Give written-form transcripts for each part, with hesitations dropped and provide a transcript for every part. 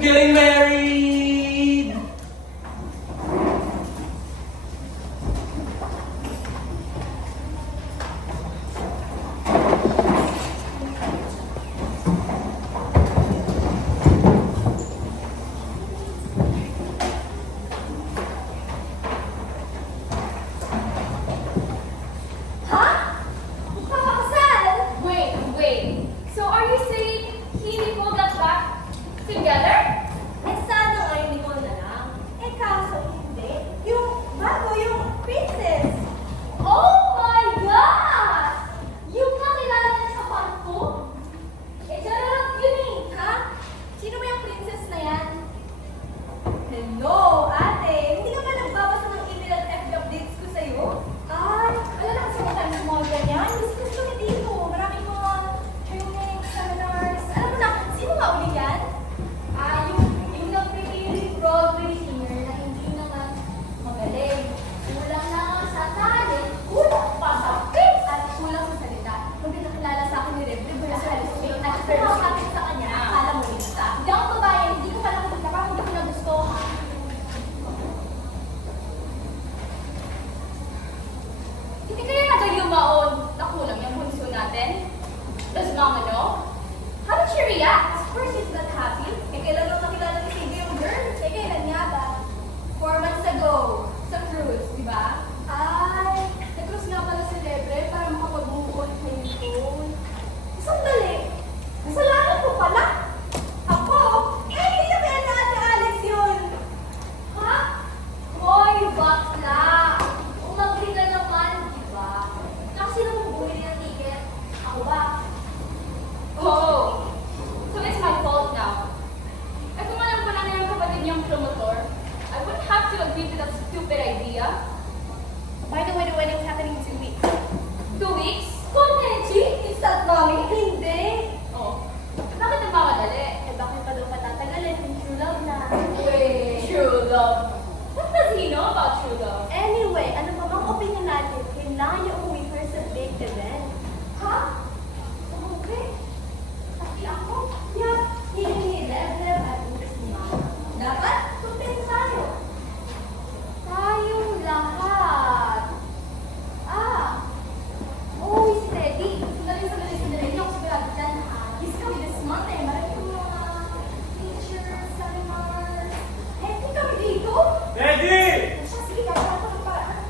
getting married! Wait. So are you saying hindi po got back together? Eh, sana nga yung Nicole na lang. Eh, kaso hindi. Yung bago, yung princess. Oh my gosh! Yung kakilala niya sa barko? Eh, charot yun eh. Ha? Sino ba yung princess na yan? Hello, ate. Hindi ka ba nagbabasa ng email at FB updates ko sa'yo? Ay, wala na kasi time sa mga ganyan. Business kami dito. Maraming mga trainings, seminars. Alam mo na, sino nga uli yan? Yung nagpipili Broadway singer na hindi naman magaling. Kulang na nga sa talent, kulang pa sa pitch, at kulang sa salita. Kung pinakilala sa akin ni Rev, at pero sabi ko sa kanya, akala mo rin siya. Hindi ako babae, hindi ko pala kumita pa, hindi ko na gusto. Hindi kaya nagayumaon na kulang yung bunso natin? Does mama know? How did she react? Of course, she's not happy. Eh, kailan lang nakilala ni Sige yung girl? Eh, kailan nga ba? 4 months ago. Sa cruise, di ba? Ay, nag-cruise nga pala si Lebre para makapag-move on kay Nicole. Sandali. Kasalanan ko pala. Ako? Eh, hindi na kaya na si Alex yun. Ha? Hoy, bakla! Umagri ka naman, di ba? Kasi nung bumili ng ticket, ako ba? Oh, so it's my fault now. Eh kung alam ko na yung kapatid niyang promotor, I wouldn't have to agree to that stupid idea. By the way, the wedding's happening in 2 weeks. 2 weeks? Konnechi? Is that mommy? Hindi. Oh, bakit nagmamadali? Eh, bakit pa daw patatagalin kung true love na? Wait, true love. What does he know about true love? Anyway, ano pa bang opinion natin? Kailangan niyo umuwi for sa big event. Ha? Okay. Pati ako? Yeah, hihingi Lev at Miss Mama. Dapat, tutin tayo. Tayong lahat. Oh, si Teddy. Sandali. Hindi ako sigurado dyan. He's coming this month eh. Marami kong mga teachers, seminars. Eh, di kami dito. Ready! Siya, sige, gagawa ko ng paraan.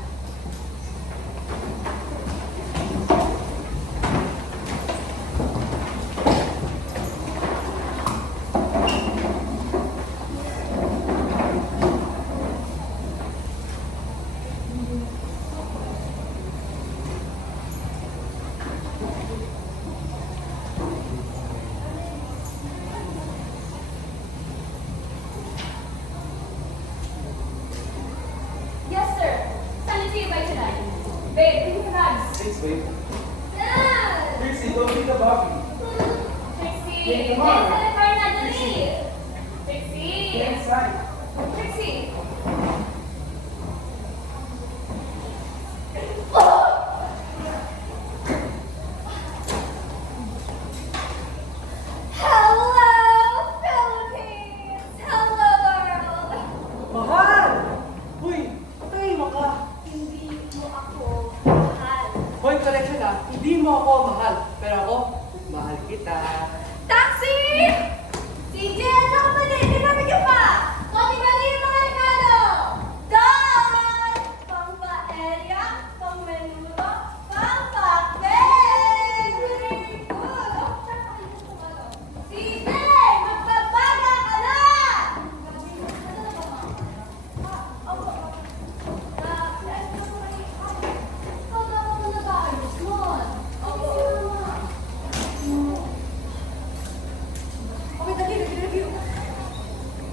Yes, sir. Send it to you by tonight. Babe, give me the bags. Thanks, babe. Ah! Trixie, don't be the Bobby. Trixie! Yeah, come on. Send it for Natalie! Trixie! Get inside. Trixie! Hello, Philippines! Hello, world! Mahal! Uy, patay mo ka. Hindi mo ako mahal. Hoy, correction ah. Hindi mo ako mahal. Pero ako, mahal kita. Taxi! CJ, ano ka ba din? Di ba bigyan pa? Kali-kali yung mga regalo! Doon! Pang-pa-area, pang-menudo, pang-pakbeg! Very good! Oh, saan pa kayo tumalo? CJ, magbabaga ka na!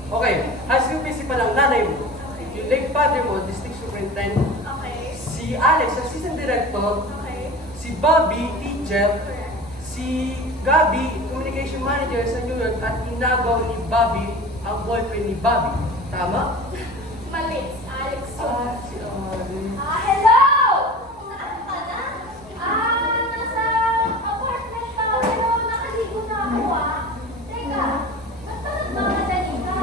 Okay, high school principal ang nanay mo. Yung late father mo, district superintendent. Okay. Si Alex, assistant director. Okay. Si Bobby, teacher. Si Gabi, communication manager sa New York. At inagaw ni Bobby ang boyfriend ni Bobby. Tama? Mali. Alex. Si Alex. Hello! Saan ka na? Nasa apartment pa. Pero nakaligo na ako, Teka, ba't pa nagmamadali ka?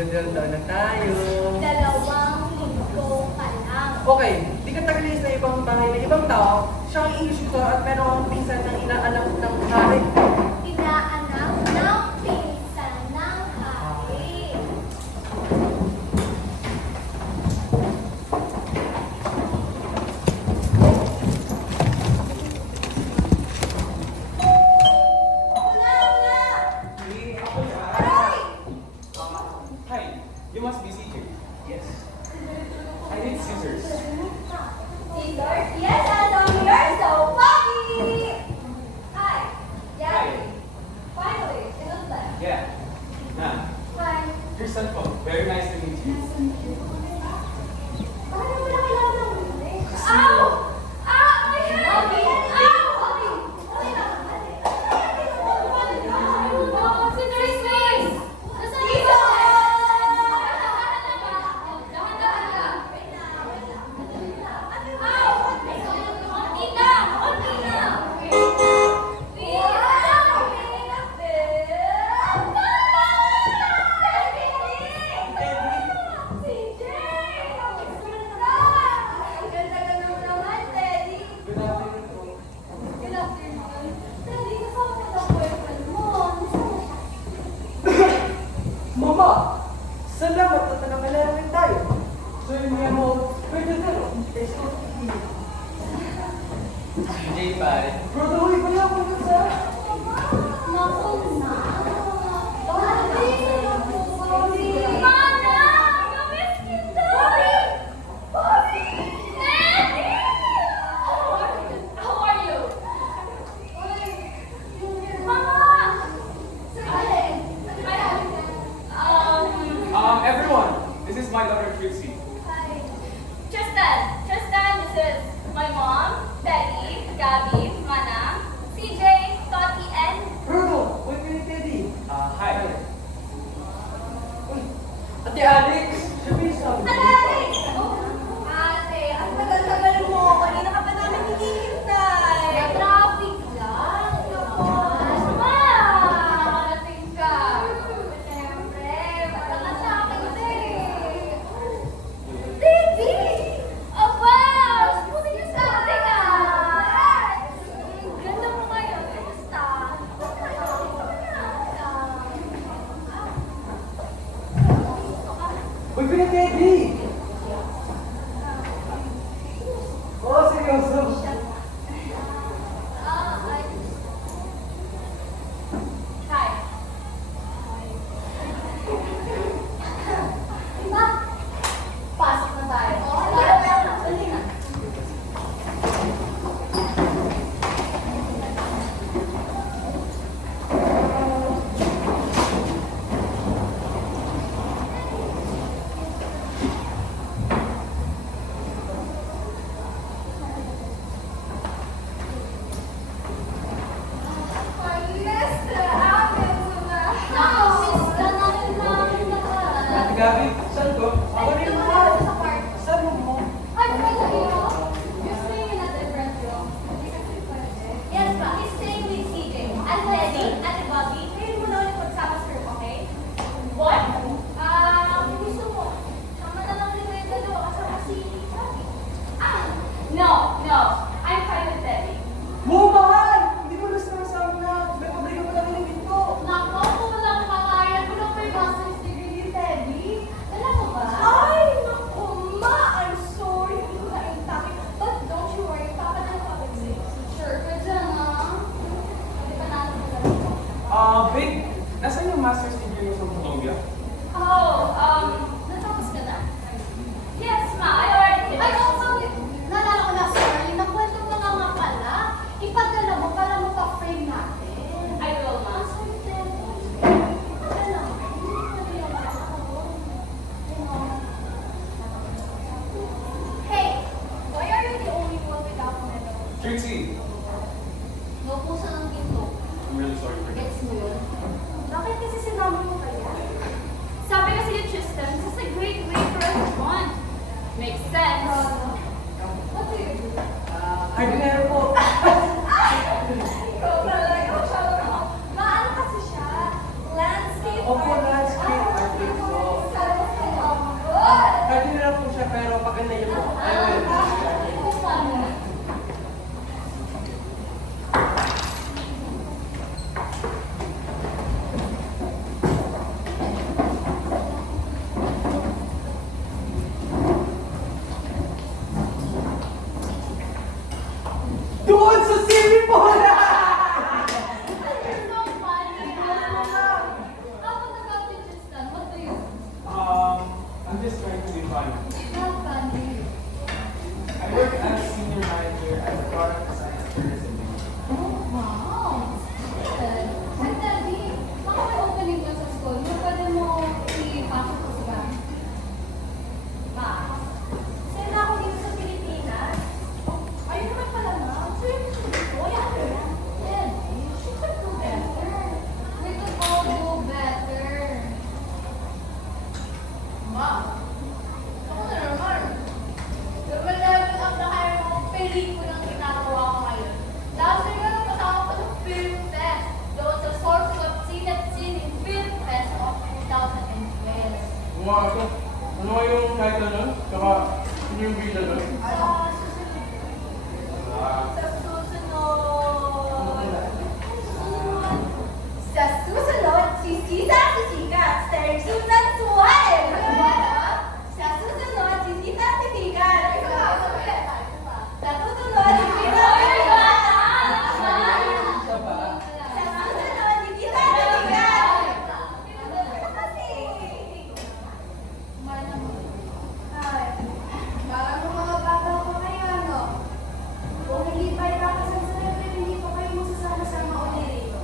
Magdadalawang taon na tayo. 2 linggo pa lang. Okay, di ka tagalis na ibang bahay na ibang tao, siya ang iisip at meron akong pinsan ng inaanak ng hari. Inaanak ng pinsan ng hari. Hi, you must be CJ. Yes. I need scissors. Scissors? Yes, Adam, you're so funny! Hi, Gabby. Finally, it was left. Yeah. Nah, Hi. here's Sunfo. Very nice to meet you. Paano mo nakilala ng muli? Ow! Ah! My head! Ow! Okay lang. Oh, si Tracy! Nasaan dito? Dahan-dahan ka. Ow! Konti na! Konti na! Good afternoon po. Mama! Salamat at nakakalala rin tayo. So yun niya mo, pwede na rin. CJ pare. Bro, dawi ko lang kung sa... Everyone, this is my daughter Trixie. Tristan, this is my mom, Betty, Gabby, Mana, CJ, Toti, and Bruno, wait ka ni Teddy. Hi. Uy, Ate Alex, siya sabi. Ate, ang tagal-tagal mo. Kanina ka pa namin hinihintay. Traffic lang. Ma! Nakarating ka. Siyempre, baka sa akin din. Baby! Aba! Buti niyo sa atin ah! Ganda mo ngayon. Kamusta? Uy, ka ni Teddy. Oh, seryoso. Hi. Ma, pasok na tayo. Dali na. Nakamiss ka namin namin Ate Gabi, saan to? Ako rin mo. sa park. Saan mo? Ay, pwede kayo? You're staying in a different room. yes, pa, he's staying with CJ. And Betty, and Bobby, kayo mo na ulit magsama sa room, okay? What? Gusto mo. Sama na lang ulit kayo dalawa kasama si Bobby. No. I'm fine with Betty. Mo, mahal! Hindi mo gusto na sa amin na may pabrika pa lang ng pinto. Nako, kung walang makaya, kung may master's degree ni Teddy. Alam mo ba? Ay, naku, ma. I'm sorry. Hindi ko na intake. But don't you worry. Papadala ko agad sa'yo. Sure ka dyan, ha? Hindi pa natin Babe, nasaan yung master's degree mo from Colombia? Natapos ka na? Yes, ma, I already finished. Ay, oo, sorry. Naalala ko na, sorry. Nakwento mo nga pala. Ipadala mo para mapa-frame natin. I will, ma. Ang sorry, Teddy. Ipadala mo. Hey, why are you the only one without medal? Trixie, Naupusan ang pinto. I'm really sorry for that. Gets mo yun? Bakit kasi sinama mo kaya? Sabi kasi ni Tristan, this is a great way for us to bond. Makes sense. What do you do? Hardinero po. Ikaw talaga. Maano kasi siya? Landscape Opo, artist. landscape artist po. Sa Mga ito. Ano nga yung title nun? Tsaka, sino yung bida nun? Sa susunod, si Sisa at si Chika, starring Susan Suarez. Sa susunod, si Sisa at si Chika. Sa susunod, si Sisa at si Chika. Isa pa. Sa susunod, si Sisa at si Chika. Ay, parang mga bata ko ngayon, no? Kung hindi pa ikakasal sa lebre, hindi pa kayo magsasama-sama ulit rito.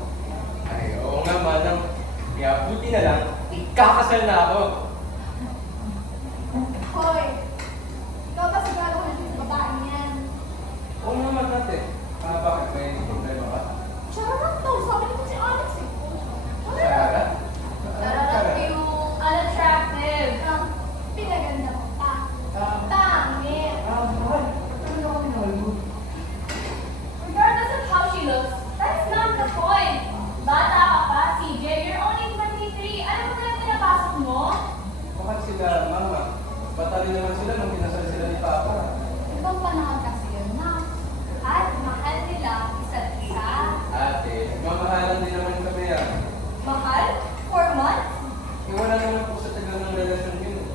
Ay, oo nga, manang. Kaya buti na lang, ikakasal na ako. Hoy, ikaw ba siguro ko ng babaeng yan? Oo naman natin. Bakit may problema ka? Charot to, sabi ko si Alex eh. Sarah? Dararap yung unattractive. Pinaganda mo pa. Pangit. Mahal. Ano na kami mahal mo? Regardless of how she looks, that's not the point. Bata ka pa, CJ. You're only 23. Ano ba yung pinapasok mo? Bakit sila, mama? Bata rin naman sila nung kinasal sila ni Papa. Ibang panahon kasi yun na. At mahal nila isa't isa. Ate, nagmamahalan din naman kami yan. Mahal? 4 months? Wala naman po sa tagal ng relasyon yun.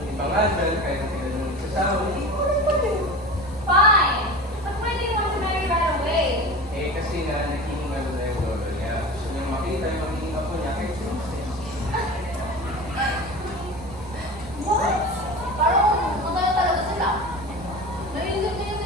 Yung ibang albel, kahit ang tagal ng sasama, Fine. But when do you want to marry right away? eh kasi nga, naghihingal na yung lolo niya. Gusto niyang makita yung magiging apo niya kay Princess. What? Parang maganda talaga sila. Naisip niyo yung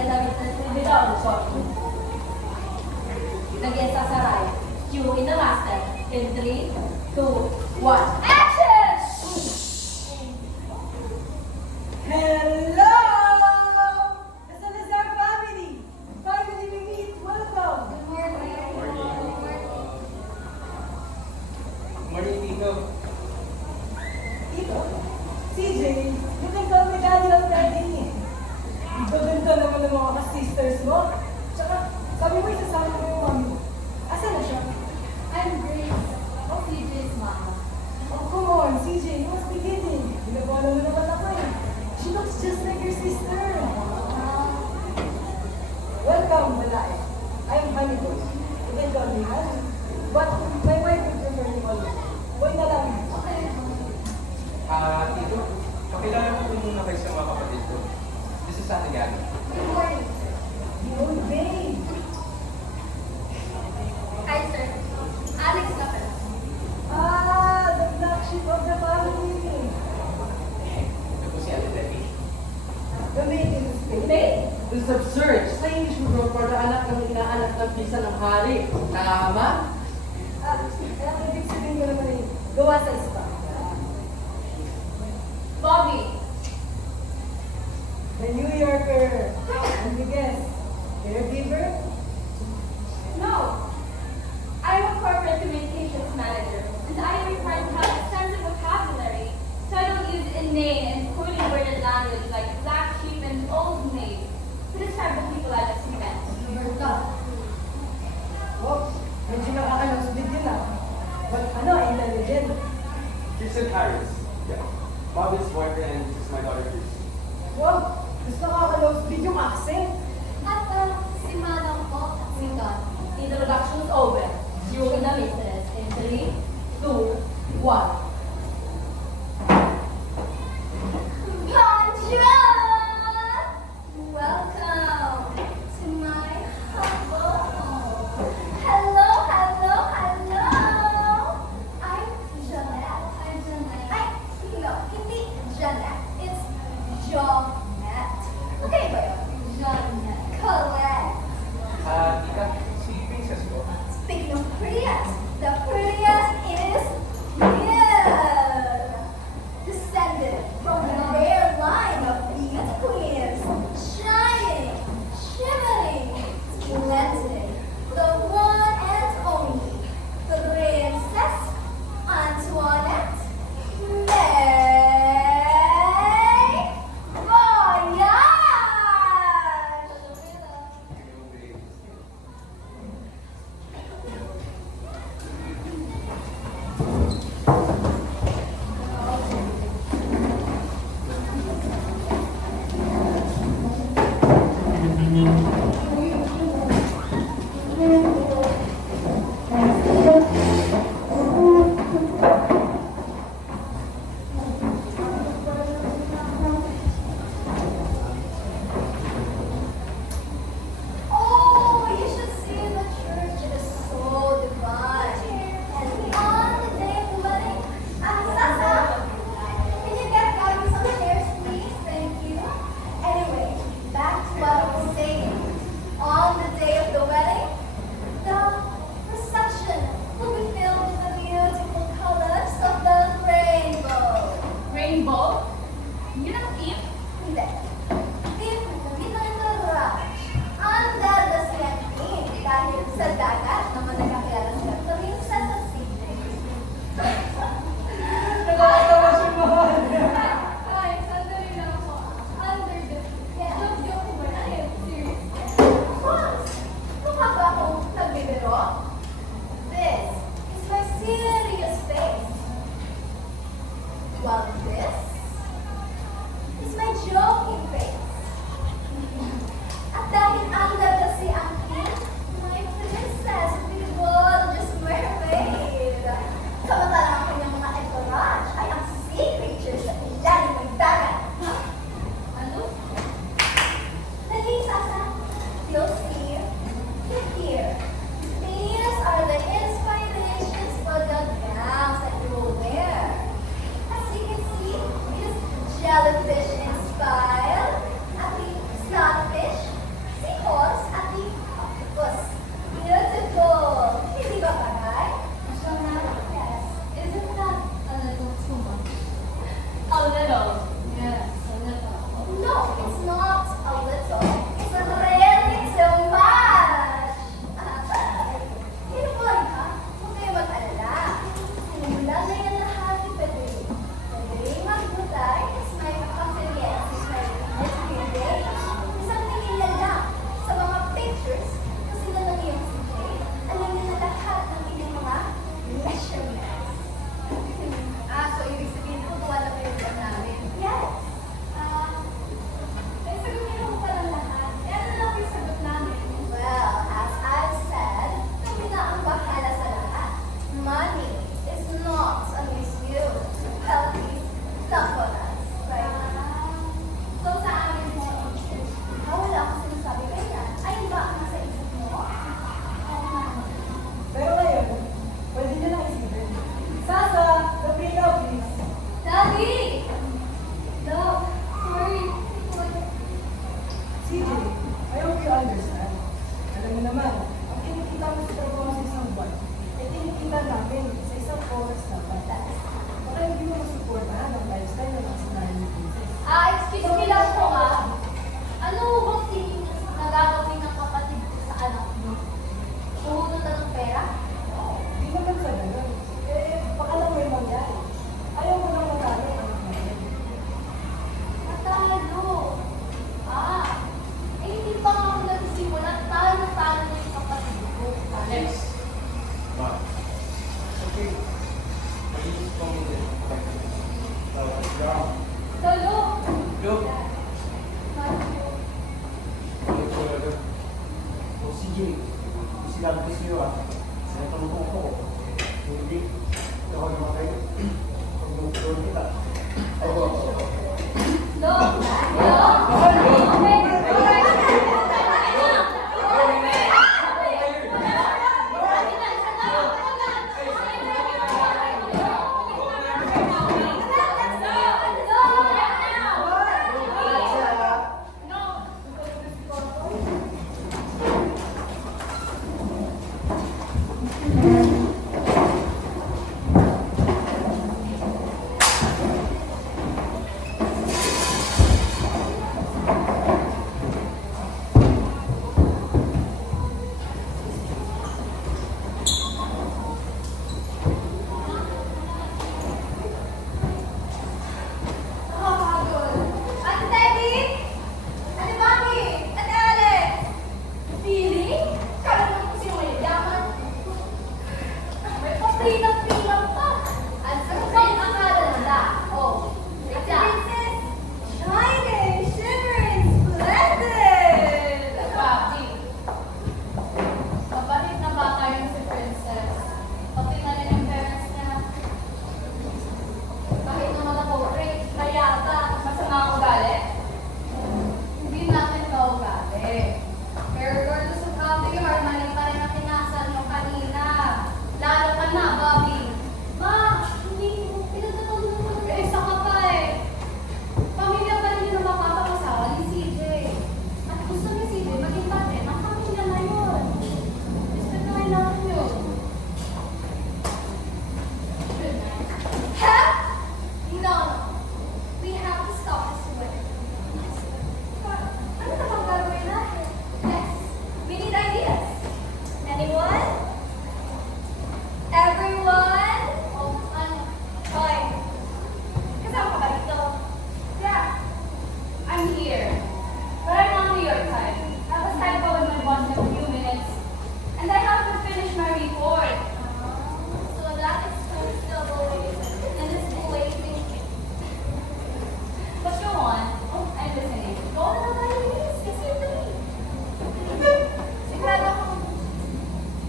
Brenda Vincent will be down shortly. The guests are arrived. Cue in the master. In 3, 2, 1. Action! Hello! The Salazar family! Finally we meet! Welcome! Good morning. Morning, Tito. Tito, CJ, you can call me Daddy already. Gaganda naman ng mga ka-sisters mo. Tsaka, sabi mo isasama mo yung mami mo. Asan na siya? I'm Grace. Oh, CJ's mama. Oh, come on, CJ, you must be kidding. Binabola mo naman ako eh. She looks just like your sister. Welcome, Malay. I'm Honey Boy. You can call me Honey. But my wife would prefer me always. Boy na lang. Okay. Tito, pakilala ko po muna kayo sa mga kapatid ko. This is Ate Gabby. Good morning. Oh, babe. Hi, sir. Alex na pala. Ah, the black sheep of the family. Ito po si Ate Debbie. The maid in the state. Maid? This is absurd. Sa English mo para anak ng inaanak ng pisa ng hari. Tama? Kaya ibig sabihin ko naman eh, gawa sa spa. Bobby. The New Yorker. And you guess, caregiver? No. I'm a corporate communications manager, and I am required to have extensive vocabulary, so I don't use inane and poorly worded language like black sheep and old maid to describe the people I just met. Roberta. Oh, medyo nakakalusbid yun ah. But ano, intelligent. Tristan Harris. Yeah. Bobby's boyfriend is my daughter, Chris. Wow, mas nakakalusbid yung accent. At si Manang po, si Don. Introduction is over. You in the business in 3, 2, 1. Bonjour! Welcome to my humble home. Hello, hello, hello! I'm Jeanette. I'm Jeanette. Ay, no, hindi Jeanette. It's Jeanette. Okay ba yun? Jeanette. Correct. Tita, si Princess ko. Speaking of prettiest, the prettiest is you. understand. Alam mo naman, ang kinikita mo sa trabaho sa isang buwan, ay kinikita namin sa isang oras na batas. Baka hindi mo masuportahan ang lifestyle ng kasalanan ni Princess. Excuse me lang po ano bang tingin niyo na gagawin ng kapatid ko sa anak mo? Puhunutan ng pera? Hindi naman sa ganun. Baka lang may mangyari. Ayaw mo lang matalo ang anak natin. Matalo. Hindi pa nga ako nagsimula. Talo-talo na yung kapatid ko. Alex. Ma. Okay. Please come with it. Talo. Look. O CJ, sinabi ko sa iyo sa tanong ko, hindi ako namatay. Pag-doon kita. Ate Debbie? Ate Bobby? Ate Alex? Feeling? Kala mo kung sino may yaman? May papilang-pilang pa. Ano bang akala nila? Ate Princess? Shining, shimmering, splendid! Papi. Mabait na bata yun si Princess. Pati na rin yung parents niya. Kahit naman ako, rich, mayata, masama ang ugali. Hindi natin kaugali. Pero regardless of how they are, mali pa rin ang tinasal nyo kanina. Lalo ka na, Bobby. Ma, hindi mo pinagtatulungan mo. Isa ka pa eh. Pamilya pa rin yung mapapakasawa ni CJ. At gusto ni CJ maging parte ng pamilya na yun. Respetuhin natin yun. Ha? No. We have to stop this wedding. Ano namang gagawin natin? Yes. We need ideas. Anyone? Everyone? Hoy, Kasama ka ba dito? yeah, I'm here. But I'm on New York time. I was type up with my boss in a few minutes. And I have to finish my report. So that explains the way and this way thinking. But go on. I'm listening. Go on na tayo, please. Kasi ito eh. Sigurado akong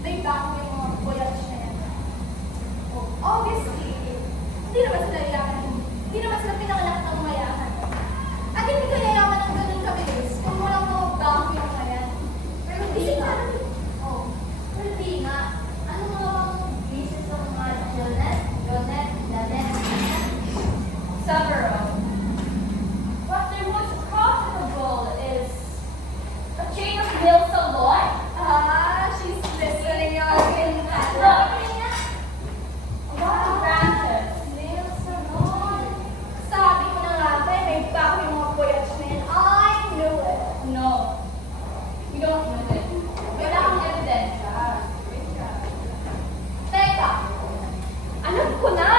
may back yung mga voyage na yan. Obviously, hindi naman sila yaman. Hindi naman sila pinanganak ng mayaman. At hindi ka yayaman ng ganun kabilis kung walang mga back yung mga yan. Pero hindi nga. Pero di nga. Ano mga bang pieces of mga Jonette, Lanet? Several. What their most profitable is a chain of nail salon. She's listening on in Look. Lots of branches. Nail salon. Sabi ko na nga ba, may back yung mga voyage na yan. I knew it. No. You don't know it. Wala kang ebidensya. Teka, alam ko na!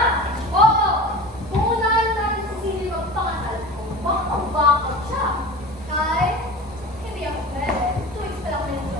Oo! Kung unahin natin si Silly magpangatal, baka bakot siya. Ay, hindi ako pwede. 2 weeks pa lang ako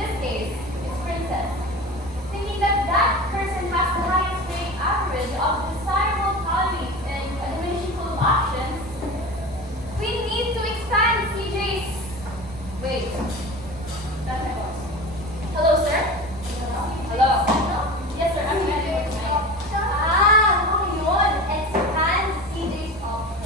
this case, it's Princess. Thinking that that person has the highest weighting average of desirable qualities and a diminishing pool of options, we need to expand CJ's. Wait. That's my boss. Hello, sir? Hello? Yes, sir. I'm ready for tonight. Ah, yun. Expand CJ's option.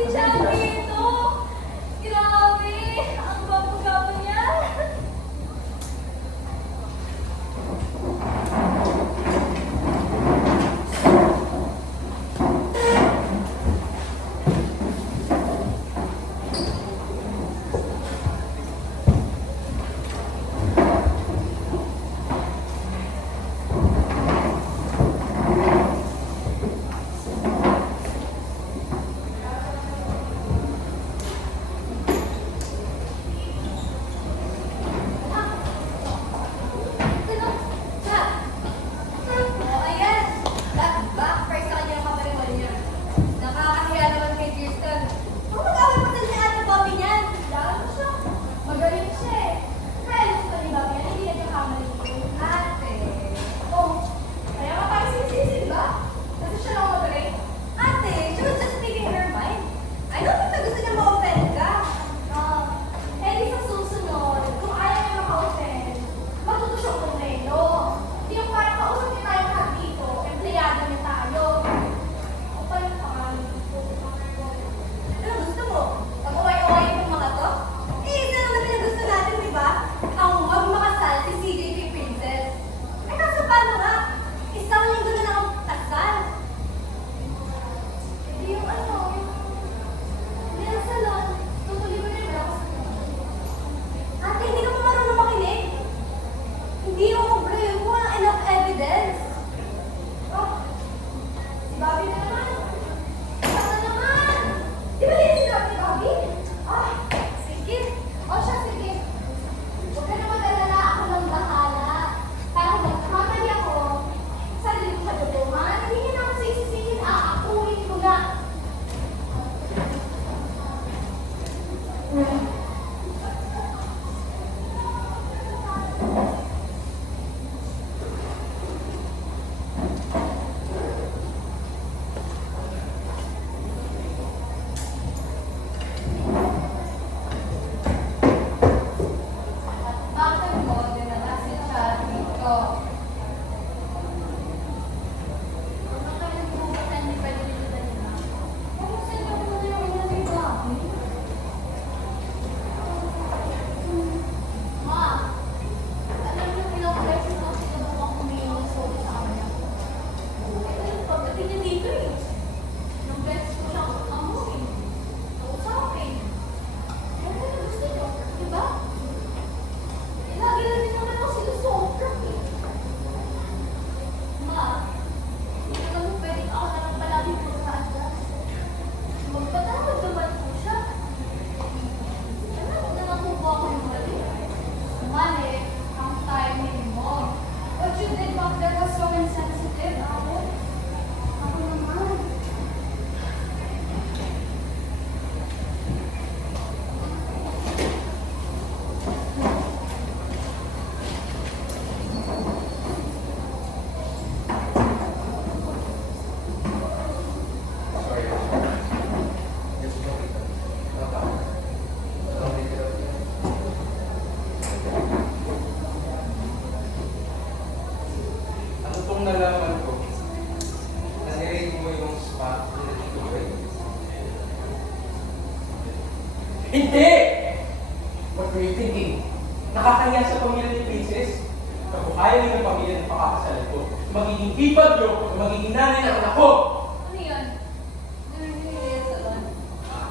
Si Chubby ito! Grabe! Ang gwapo-gwapo niya! Oh, ayan. First sa kanya nakaparewan niya. Nakakahiya naman kay Kirsten. Ang mag-awal pa din si Ate Bobby niyan. Lalo siya. Magaling siya eh. Kaya gusto ni Bobby yan, hindi nagkakamali ko. Ate. Oh, kaya nga tayo sinisisi, di ba? Kasi siya lang magaling. Ate, she was just speaking her mind. I don't think na gusto niya ma-offend ka. Eh di sa susunod, kung ayaw niya maka-offend, matuto siyang kumelo. Hindi yung parang kausap niya tayo lahat dito, empleyado niya tayo. O pa yung pangalan dito. Ano gusto mo? Pag-away-away yung mga to? Eh, isa lang naman yung gusto natin, di ba? Ang magmakasal si CJ kay Princess. Eh, kaso paano nga? Isang linggo na lang ang kasal. Eh di yung ano, yung salon, tutuloy mo rin ako sa Ate, hindi ka pa marunong makinig. Hindi yung bro, walang enough evidence. Oh, si Bobby na naman. Sana naman! Di ba yun sinabi ni Bobby? Ah, sige. O siya, sige. Huwag ka na mag-alala, ako lang bahala. Pero magkamali ako, sarili ko katutuhan, hindi niya na ako sisisihin, aakuin ko na. Bakit mo dinala si Chad dito? Ano kayo nagpupuntan ni pwede nito na nila? Ano sa inyo kung ano yung inyo ni Bobby? Ma, alam niyo pinapalaysin ko si Kabukang kumilos ko sa kanya. Ito yung pagdating niya dito eh. Nung beses ko siyang amuin, kausapin. Ano kayo gusto niyo? Diba? Lagi na din naman ako sinusobra eh. Ma, hindi naman pwedeng ako na lang palagi magka-adjust. Magpatawad naman po siya. Alam naman po po ako yung mali. Mali ang timing mo. What you did back there was so insensitive, ako. Ako naman. Sorry. Yes, Ano pong nalaman ko? Nare-rate mo yung spot na dito ko eh. Hindi! What were you thinking? Nakakaya sa pamilya ni Princess. Kapag ayaw niyo ng pamilya ng pakakasalan ko, magiging hipag niyo at magiging nanay ng anak ko! Ano yun? Narinig yung salon.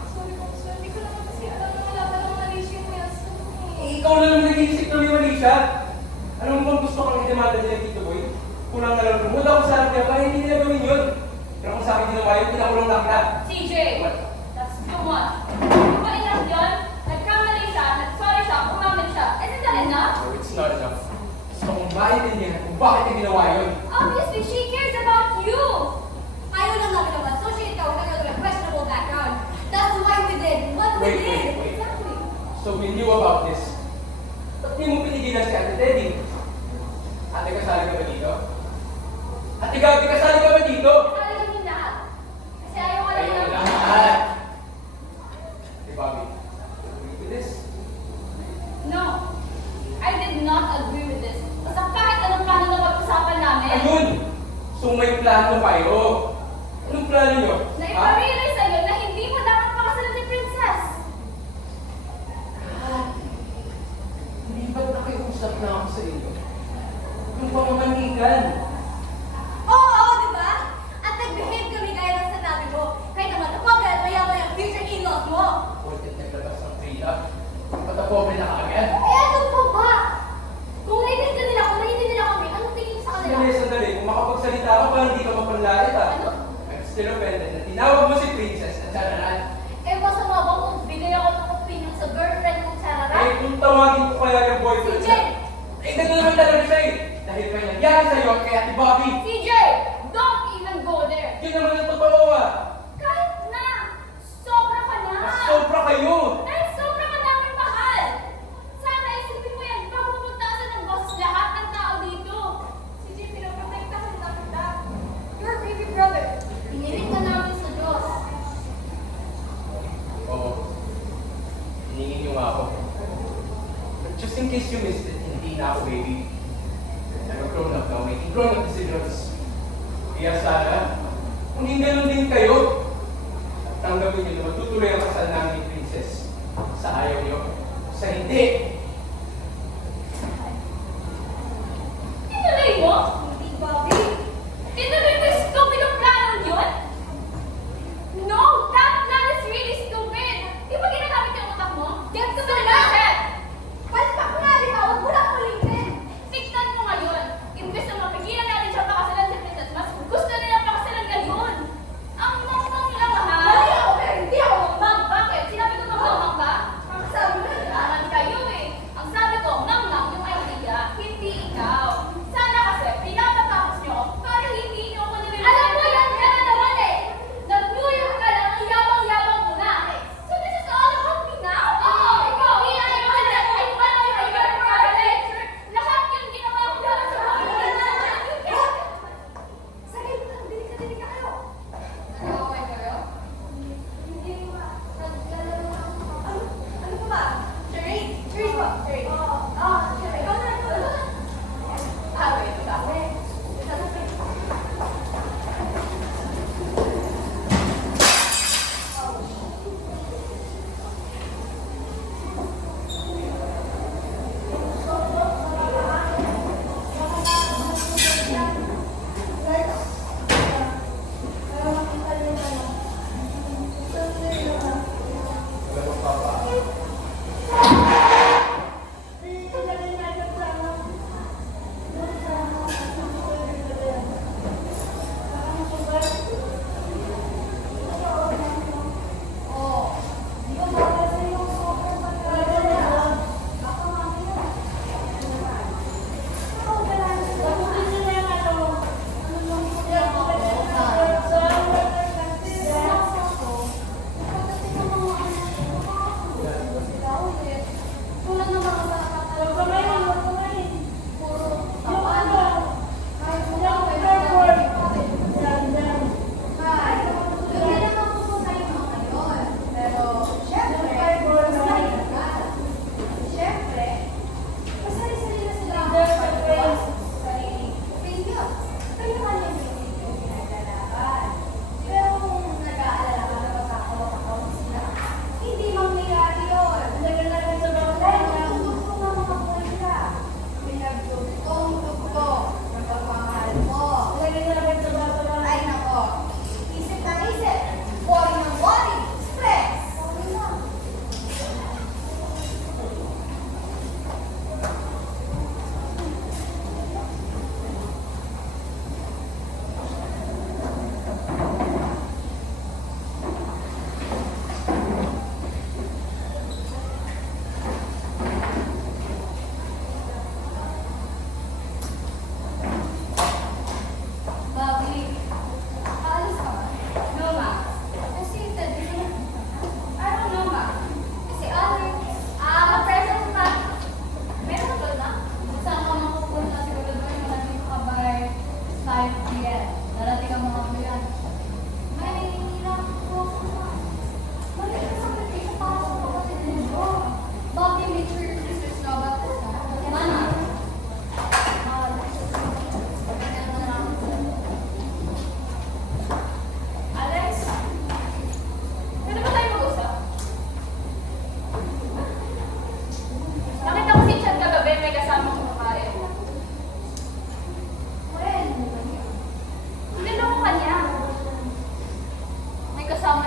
Sorry, sir. Hindi ko naman kasi alam na wala palang Malaysia yung Wilson eh. Eh, ikaw na lang nag-iisip na may mali siya. Alam mo bang gusto kang idemanda nila Tito Boy? Kulang na lang pumunta ko sa harap niya para hindi nila gawin yun. Pero kung sa akin ginawa yun, pinakulong lang kita. CJ! That's too much. Di ba enough yun? Nagkamali siya, nag-sorry siya, umamin siya. Isn't that enough? No, it's not enough. Gusto kong maintindihan kung bakit niya ginawa yun. Obviously, she cares about you! Ayaw lang namin naman associate ka with a questionable background. That's why we did what we Wait, did. wait, wait. Exactly. So we knew about this. Ba't di mo pinigilan si Ate Teddy? Ate, kasali ka ba dito? Ate Gabi, kasali ka ba dito? Kasali kami lahat. Kasi ayaw ka lang Kayo ng- lahat. Ate Bobby, agree with this? No. I did not agree with this. Basta kahit anong plano na pag-usapan namin, Ayun! So may plano kayo. Anong plano nyo? na Ha? iparealize sa'yo na hindi mo dapat Usap na ako sa iyo. Yung pamamanikan. Oo, di ba? At nag-behave kami gaya ng sinabi mo. Kahit naman na pobre at mayaman yung future in-laws mo. Porket naglabas ng prenup. Patapobre na kagad. Eh, ano pa ba? Kung naiintindihan nila kami, anong tingin mo sa kanila? Sandali, sandali. Kung makapagsalita ka, parang hindi ka mapanlayat ah. Ano? I'm still offended na tinawag mo si Princess na Chararan. Eh, masama ba kung bigay ako ng opinion sa girlfriend kong Sarara? Eh, kung tawagin ko kaya yung boyfriend CJ! Eh, ganun naman talaga siya eh. Dahil may nangyari sa'yo kay Ate Bobby. CJ! Don't even go there! Yun naman ang totoo ah. Kahit na! Sobra ka na! Mas sobra kayo. Dahil sobra ka namin mahal! Sana isipin mo yan bago pupuntasan ng boss lahat ng tao dito! CJ, pinaprotektahan na kita. Your baby brother! Pinilit ka namin sa Diyos! Oo. Hiningin niyo nga ako. But just in case you missed it, hindi na ako baby. I'm a grown-up now, making grown-up decisions. Kaya sana, kung hindi ganun din kayo, tanggapin niyo na matutuloy ang kasal namin ni Princess. Sa ayaw niyo, sa hindi. Tinuloy mo? Hindi, Bobby. Tinuloy mo yung stupid ang planong yun? No! That plan is really stupid! Di ba ginagamit yung utak mo? Get to the left! Palpak nga, di ba? Huwag mo lang ulitin.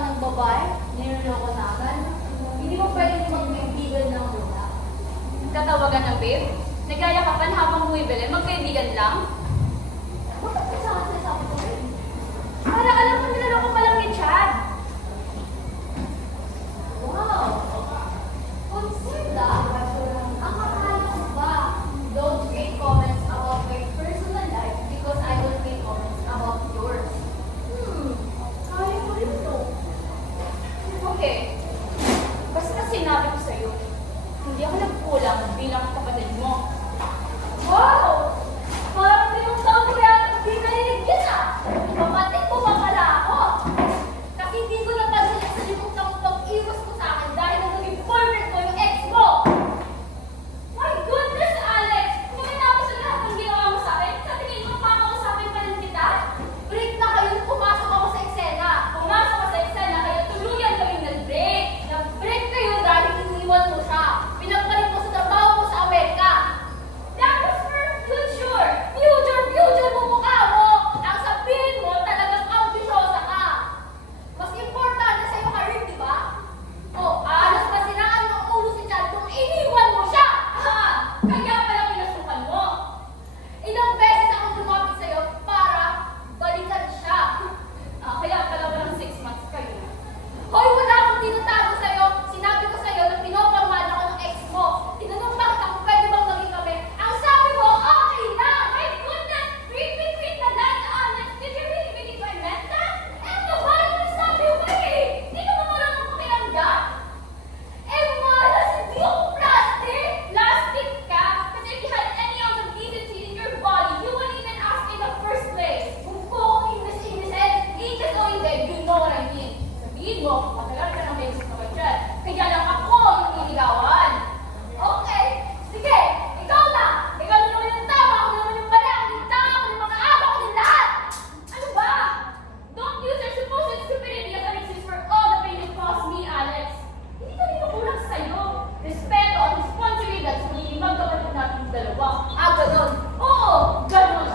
ng babae, niloloko naman. Hindi mo pwede magkaibigan ng muna. Tatawagan ng babe? Nagyayakapan habang bumibili, magkaibigan lang? Bakit ka sa akin sinasabi ko rin? Para alam mo niloloko ka lang ni Chad. Wow! Consider that. Ang akala ko ba, don't make comments about my personal life because I will make comments about yours. Kaya ko rin to. Okay. Basta sinabi ko sa'yo, hindi ako nagkulang bilang kapatid mo. Wow! Parang limang taon ko yata hindi narinig yun ah! Kapatid mo ba pala ako? Kasi hindi ko napansin sa limang taong pag-iwas mo sa akin dahil nang naging boyfriend ko yung ex mo! My goodness, Alex! Kung tapos sa lahat ng ginawa mo sa akin, sa tingin mo papakausapin pa rin kita? Break na kayo, pumasok ako sa eksena! Pumasok ka sa eksena, kaya tuluyan kayong nag-break. Nag-break kayo dahil iniwan mo siya! Pinagpalit mo sa trabaho mo sa Amerika! That was for future! Future mo mukha mo! Ang sabihin mo, talagang ambisyosa ka! Mas importante sa'yo career, di ba? O, alas pa sinaan ng ulo si Chad kung iniwan mo siya! Kaya pala pinasukan mo! Ilang beses akong lumapit sa'yo para balikan siya. Kaya pala walang 6 months kayo. Hoy, wala akong tinatago sa'yo. Sinabi ko sa'yo na pinopormahan ako ng ex mo. Tinanong bakit ako pwede bang maging kami. Ang sabi mo, okay na! My goodness! Repeat na that, Alex! Did you really think I meant that? Eto ba? Sabi mo eh! Di ka ba marunong pakiramdam? Eh, malas! Hindi ako plastic! Plastic ka? Kasi if you had any ounce of decency in your body, you wouldn't even ask in the first place. Kung po akong English, English o hindi, you know what I mean. Sabihin mo, matagal ka ng basic na dyan. Kaya lang ako ang niligawan. okay. Sige, ikaw na! Ikaw na naman yung tama, ako naman yung mali, ako yung tama, ako yung mga ama, ako yung lahat! Ano ba? Don't use your supposed stupidity as an excuse for all the pain it caused me, Alex. Hindi kami makulang sa'yo. Respeto at responsibilidad sa magiging magkapatid natin dalawa. Ganon. Oo, ganun.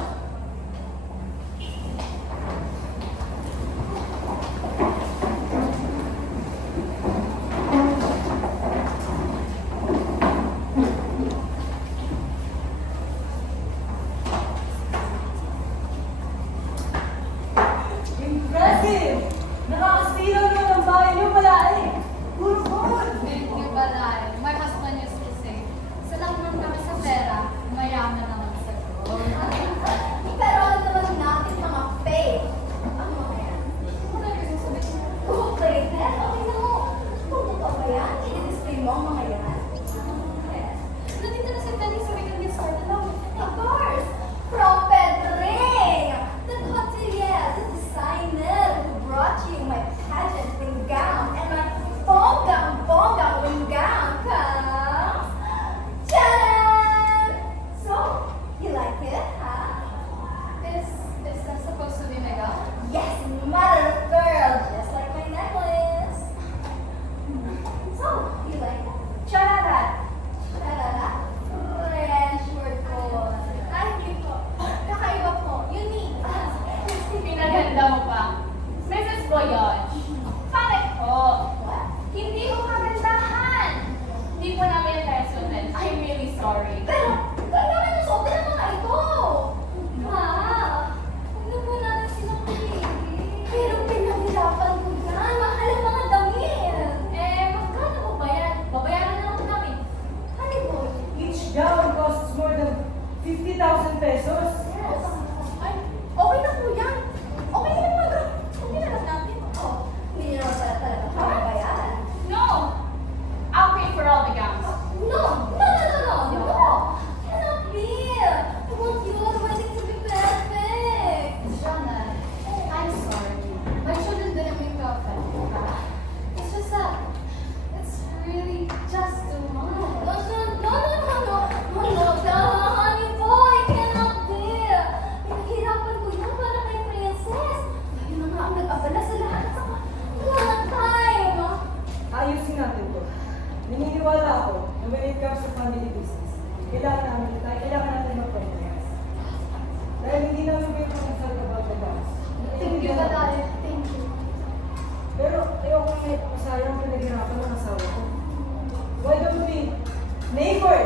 Neighbor!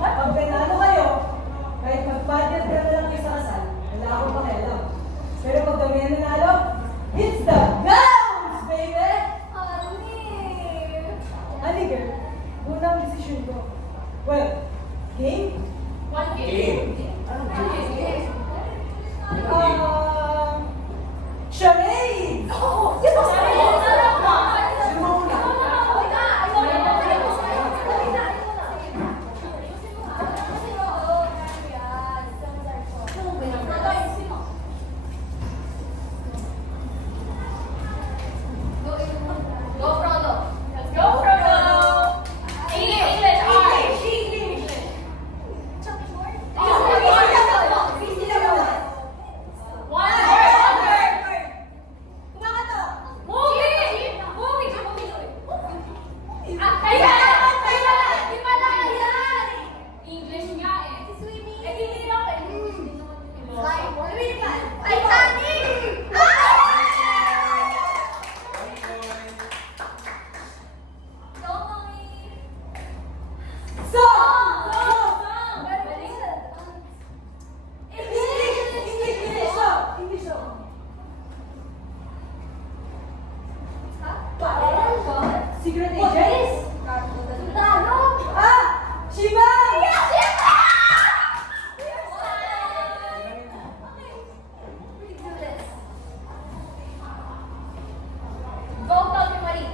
Pag nanalo kayo, kahit mag-budget ka na lang kayo sa kasal, wala akong pakialam. Pero pag kami ang nanalo, it's the gowns, baby! Honey girl, una ang desisyon ko. Well, game? One Game. Anong game? Charades! Go Frodo! Let's go Frodo! English! One word! Movie! Ah, kaya! Di ba na yan? English nga eh. Eh, hindi ako eh. Titanic! Go, mommy! Song! English song! Secret Agent? Ah! Shibang! Go, Tommy Marie!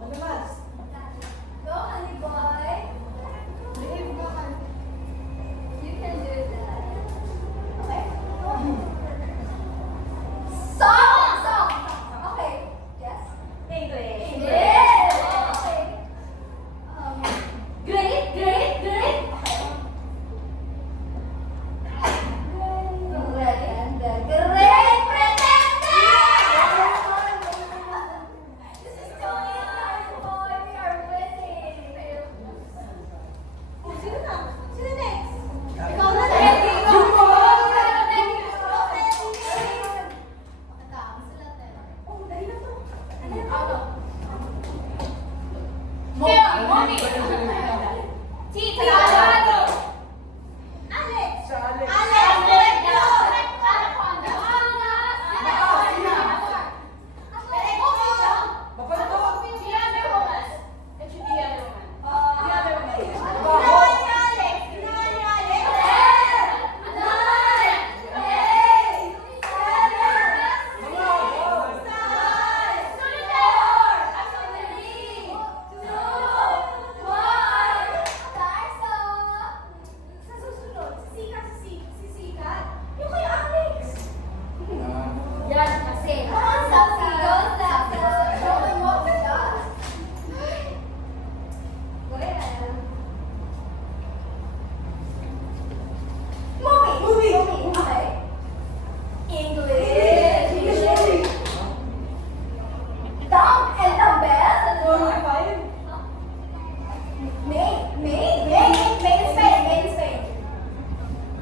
Ano mas? Go, honey boy. You can do that. Okay. Song. Okay. Yes. English! Yes. Okay. Great! Okay. Great pretender. This is going on, boy. We are winning. Oh, sino na? Sino next? Ikaw na next. Oh, dahil na to. Ano yan? Mommy! Titi! Alex! Alex. Sa Alex. Yan kasi. Movie! English. Down and the bell. 45? May in Spain.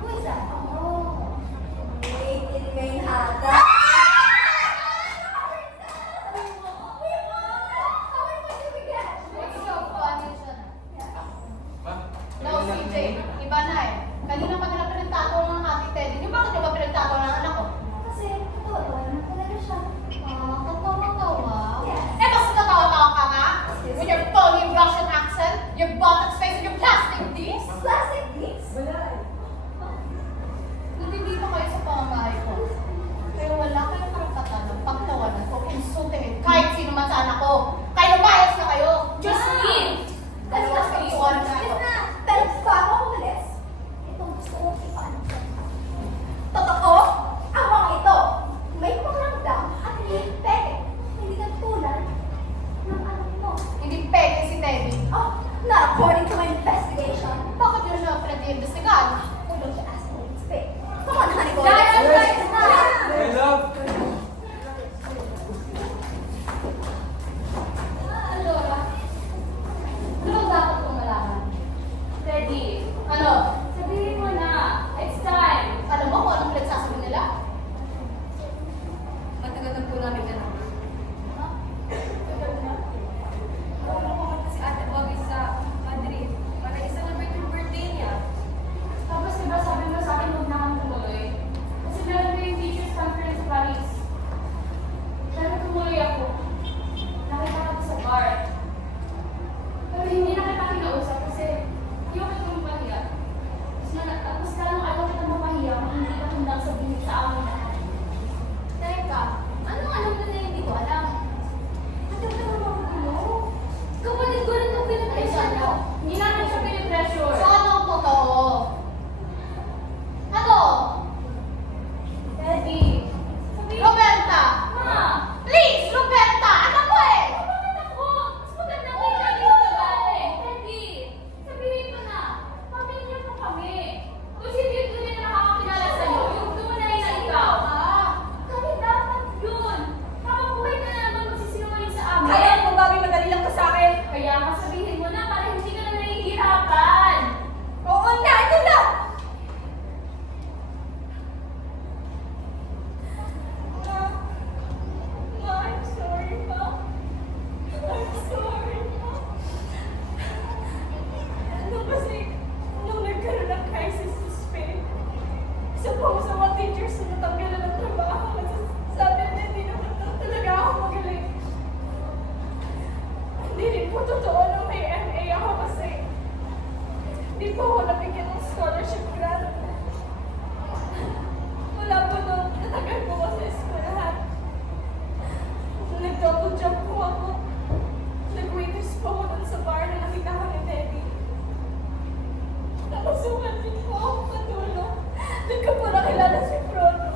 Who is that? Oh. Made in Manhattan. We won! How many points did we get? No, CJ, iba na eh. Kanina pa nila pinagtatawa ng ating Teddy. Yung bakit nyo ba pinagtatawa ng anak ko? Kasi, totoo naman talaga siya. Katawa-tawa. Yes. Eh, basta katawa-tawa ka nga? With your phony Russian accent, your buttocks face, and your plastic teeth? Plastic beats? Wala eh. Nandito kayo sa pamamahay ko. Pero wala kayong karapatan ng pagtawanan o insultingin kahit sino man sa anak ko. Kayo bias na kayo. Just leave! Dalawa sa iwan na Yes ito. na. Pero bago ako umalis, itong gusto kong ipaan. Totoo, ang mga ito, may mas lalo ayaw kita mapahiya kung hindi ka handang sabihin sa amin lahat. Teka, anong alam mo na hindi ko alam? Ate, huwag naman magugulo. Kapatid ko rin itong pinag-pressure mo. Hindi namin siya pinipressure. So, anong totoo? Ano? Daddy, sabihin Roberta! Ma! Please, Roberta! Anak ko eh! Bakit ako? Mas maganda ko yung lagi yung babae. Daddy, sabihin mo na. Pamilya mo kami. Kung sino yung tunay na nakakakilala sa'yo, yung tunay na ikaw. Kami dapat yun. Kakabuhay ka na naman magsisinungaling sa amin. Ayaw mo, Bobby, madali lang to sa akin. Kaya nga sabihin mo na para hindi ka na nahihirapan. Oo na, ito na! Ma, I'm sorry, Ma. I'm sorry, Ma. Ano kasi, nung nagkaroon ng crisis sa Spain, isa po sa mga teachers na natanggalan ng trabaho kasi sabi na hindi naman daw talaga ako magaling. Hindi rin po totoo na may MA ako kasi hindi po ako nabigyan ng scholarship grant. Wala po nun, natagal po ako sa eskwelahan. Nag-double job po ako. Nag-waitress po ako dun sa bar na nakita ko ni Teddy. Nakasukan din po ako katulong. Doon ko po nakilala si Frodo.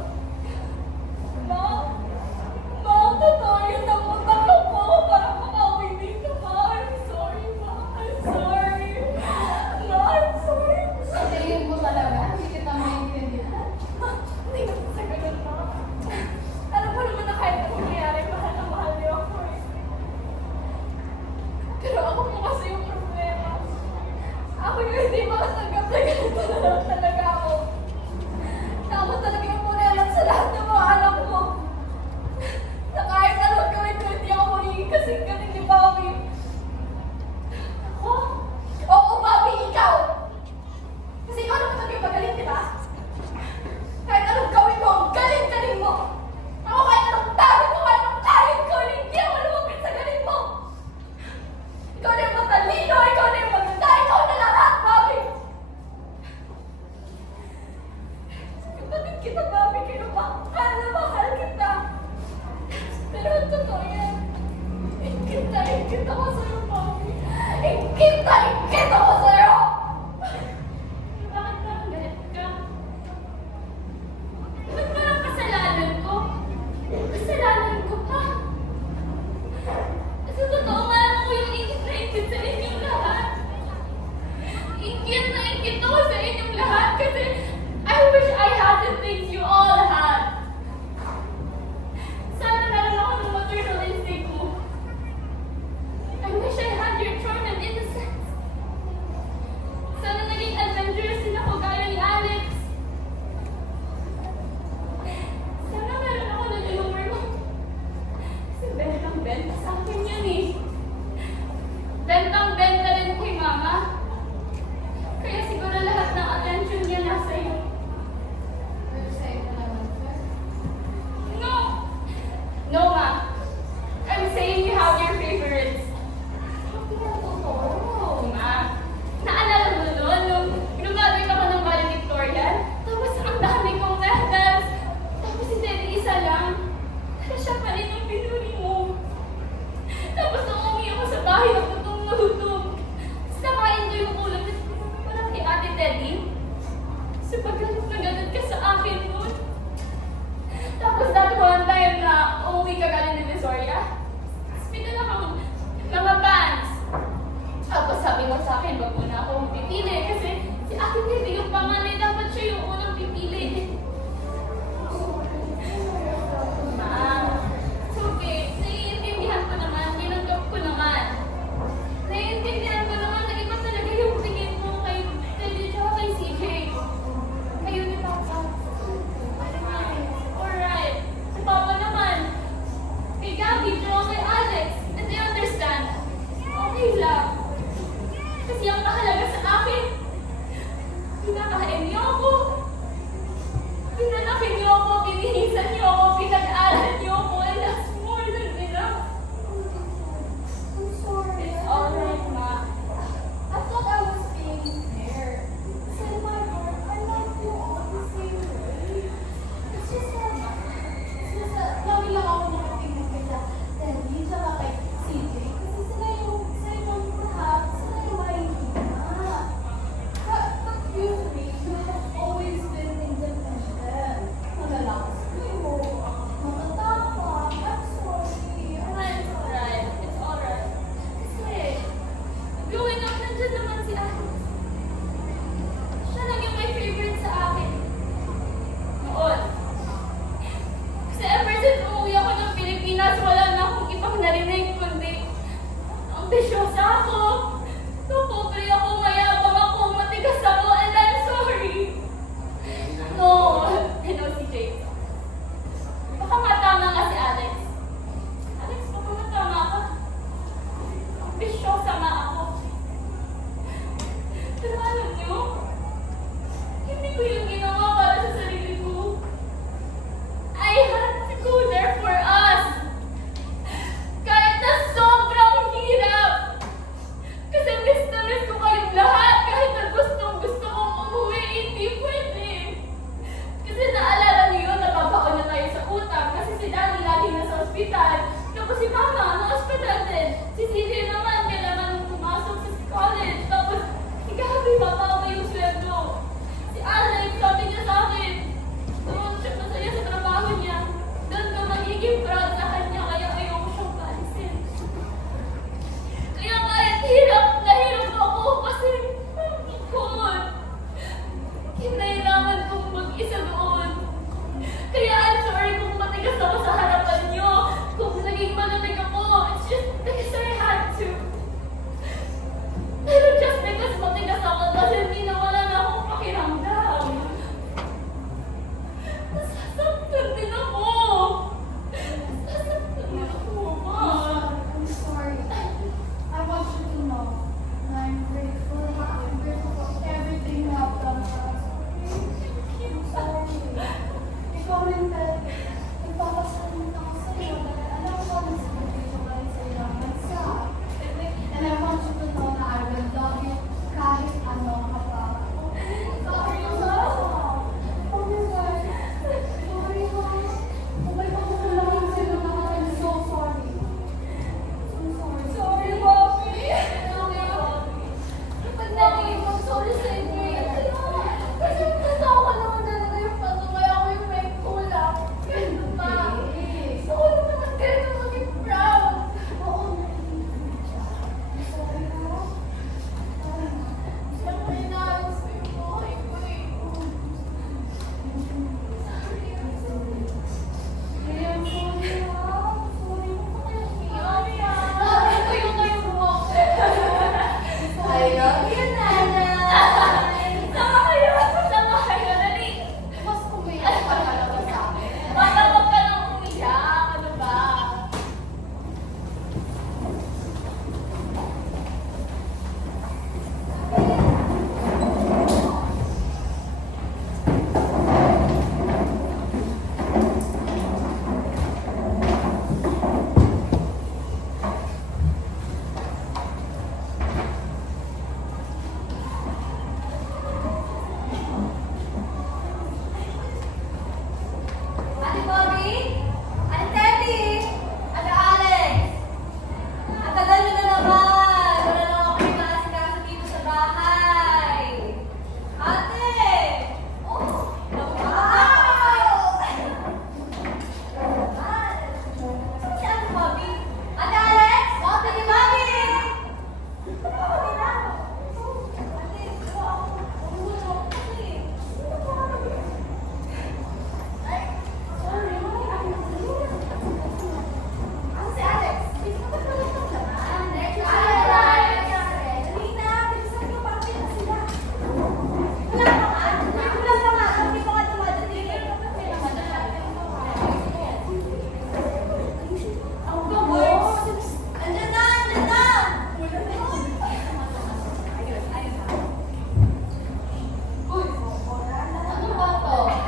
Ma, ang totoo yun. Namutakot po ako para makauwi dito, Ma. I'm sorry, Ma. I'm sorry. Ma, I'm sorry. Sabihin mo talaga, hindi kita maintindihan. Hindi ko sa ganun, Ma. Alam ko naman na kahit anong mangyari, mahal na mahal niyo ako eh. Pero ako po kasi yung problema. Ako yung hindi makatanggap na ganito na lang talaga ako. Na ako talaga yung purelat sa lahat ng mga anak ko. Na kahit anong gawin ko, hindi ako magiging kasing-kasing ni Bobby. Ako? Oo, Bobby, ikaw! Kasi ikaw naman talaga yung magaling, di ba? Kahit anong gawin mo, ang galing-galing mo! Ako kahit anong dami ko, kahit anong kahit ko, hindi ako lumapit sa galing mo! Ikaw na yung matalino, ikaw na yung maganda, ikaw na lahat, Bobby! Kapatid kita, Bobby, kaya mahal na mahal kita! Pero ang totoo yan, ingkit ako sa'yo, Bobby! Ingkit ako sa'yo! Bakit parang galit ka? Ba't parang kasalanan ko? Kasalanan ko pa? Sa totoo nga lang ako yung ingit na ingit sa inyong lahat. Ingit na ingit ako sa inyong lahat kasi I wish I had the things you all had. Sana meron ako ng maternal instinct mo. I wish I had your charm and innocence. Sana naging adventurous din ako gaya ni Alex. Sana meron ako ng humor mo. Kasi bentang benta sa akin yun eh. Bentang benta rin kay Mama. Kaya siguro lahat ng attention niya nasa iyo. Pero sa'yo pa naman, sir. No! No, Ma. I'm saying you have your favorites. Hindi na totoo. Oo, Ma. Naalala mo noon nung graduate ako ng valedictorian? Tapos ang dami kong medals. Tapos si Teddy isa lang. Pero siya pa rin yung pinuri mo. Tapos nung umuwi ako sa bahay, nagutong na gutom. Tapos nakain ko yung ulam. Tapos parang kay Ate Teddy. Kasi pagkalit na ganun ka sa akin noon. Tapos dati one time na umuwi ka galing ni Visoria. Tapos pinala kang mga pants. Tapos sabi mo sa akin, wag mo na akong pipili kasi si Ate Teddy yung panganay, dapat siya yung unang pipili. Ma, it's okay. Naiintindihan ko naman, tinanggap ko naman. Naiintindihan ko naman na iba talaga yung tingin mo kay Teddy tsaka kay CJ. Ayun ni Papa. Alright. Si Papa naman. Kay Gabby, tsaka kay Alex. And I understand. Okay lang. Kasi ang mahalaga sa akin, pinakain niyo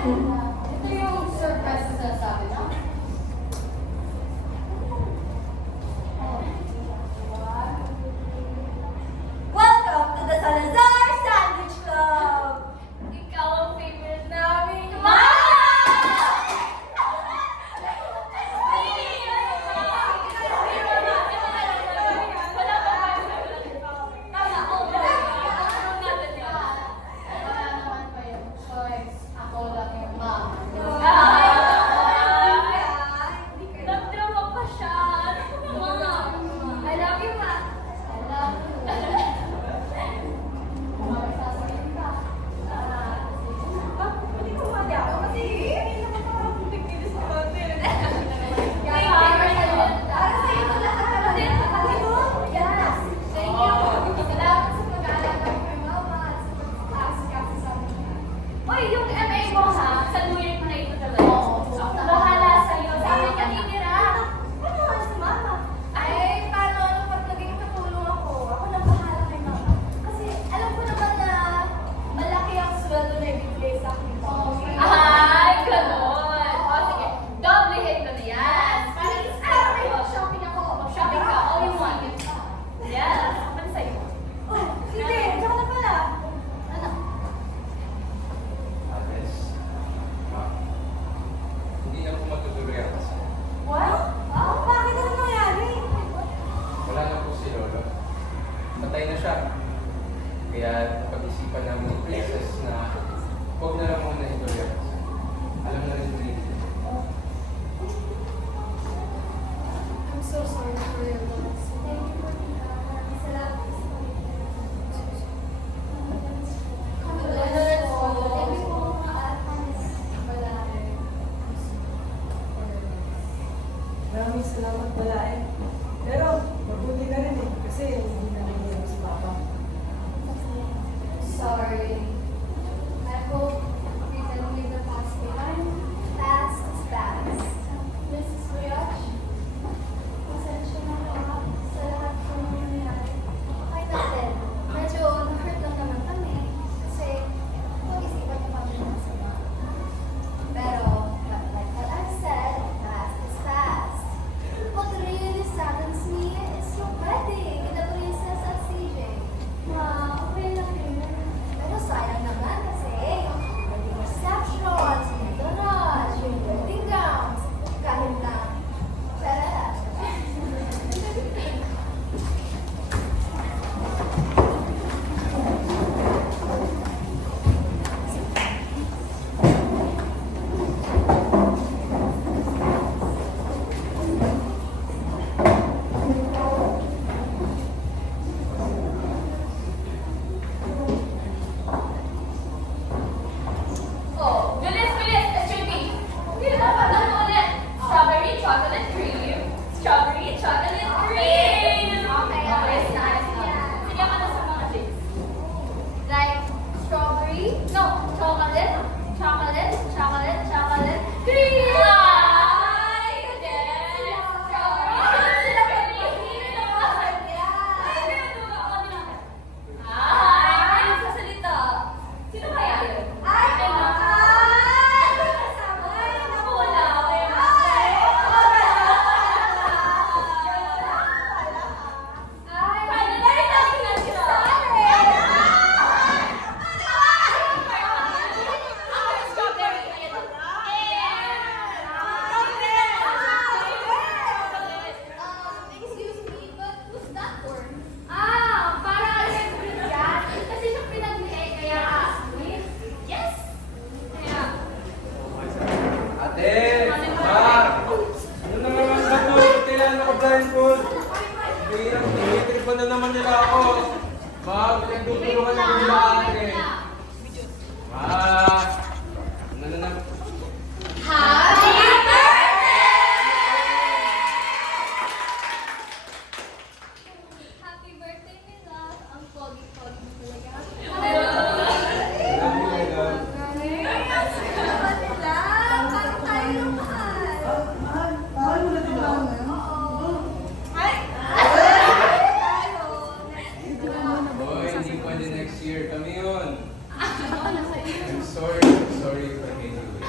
Ito yung surprise na sinasabi na. Welcome to the Salazar Sandwich Club! Ikaw ang favorite namin. Wala naman pa yung choice. Ako lang yung mom. Nagdrama pa siya. I love you, Ma. I love you. Magsasabihin ka. Hindi ko madako kasi hindi naman makakapuntik dito sa hotel. Kaya para sa iyo. Para sa iyo lahat talaga. Kasi mo? Yes. Thank you. Salamat sa pag-aalaga mo kay mama at sa pag-aasikaso sa amin. Oy, yung MA mo ha, sa New Year na ito talaga. Oo. Ako bahala sa'yo. Sabi ka titira. Ano nga si mama? Ay, paano pag naging katulong ako? Ako na bahala kay mama. Kasi alam ko naman na malaki ang sweldo na ibibigay sa akin. Ay, ganon. O, sige. Doblehin ko na yan. Please, shopping ako. Shopping ka, all you want. Yes, ano sa'yo? Oh, sige, tsaka na pala. Ano? Ales, ma, hindi na po matutuloy ang kasal. What? Oh, bakit ano nangyari? Wala na po si Lolo. Patay na siya. Kaya napag-isipan namin ni Princess na huwag na lang muna ituloy ang kasal. Alam na rin ni I'm so sorry for your loss. Thank you for salamat sa condolence po. Thank you po at Balae. Maraming salamat Balae. Pero, mabuti na rin eh. Kasi hindi na nangyayari si Papa. Sorry. I hope we can leave the past behind. Past is past. Mrs. Rioch, pasensya na po sa lahat po ng nangyari. Okay natin. Medyo na-hurt lang naman kami. Kasi pag-isipan ko kami ng masama. Pero, but like what I said, past is past. What really saddens me is your wedding with the princess at CJ. Okay lang yun. Pero sayang naman kasi wedding receptions, yung entourage, yung wedding gowns, kahit na pera. Oh, bilis, bilis. It should be. Hindi na pa lang ulit. Strawberry chocolate cream. Strawberry chocolate cream. Okay, nice, nice, nice. nice. Sige ka na sa mga chicks. Like strawberry? No, chocolate, chocolate, chocolate, chocolate cream. Ay, yes. Strawberry chocolate cream. Ay, ang sasalita. Sino kaya yun? Ay! Ano? Ay! Kasama! Ay! Naku! Wala. Ay! Ay, Finally, natin na siya. Strawberry. Ayan. excuse me, but who's that for? Ah, para alam ko yan. Kasi siya pinag-hate, kaya sweet. Yes. Kaya, Ate! Ma! Ano na naman ba ito? Kailangan ako blindfold. Tinitripan na naman nila ako. Ma, pinagtutulungan na nila ate. Ma! Ano na naman? Happy Happy birthday, my love. Ang pogi-pogi mo talaga. Alam mo nila. Naman nila. Parang tayo ng mahal. Mahal mo na din ako. Oo. Ay! Tayo. Boy, hindi pwede next year. Kami yun. Ano, nasa iyo. I'm sorry for getting you.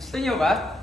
Gusto niyo ba?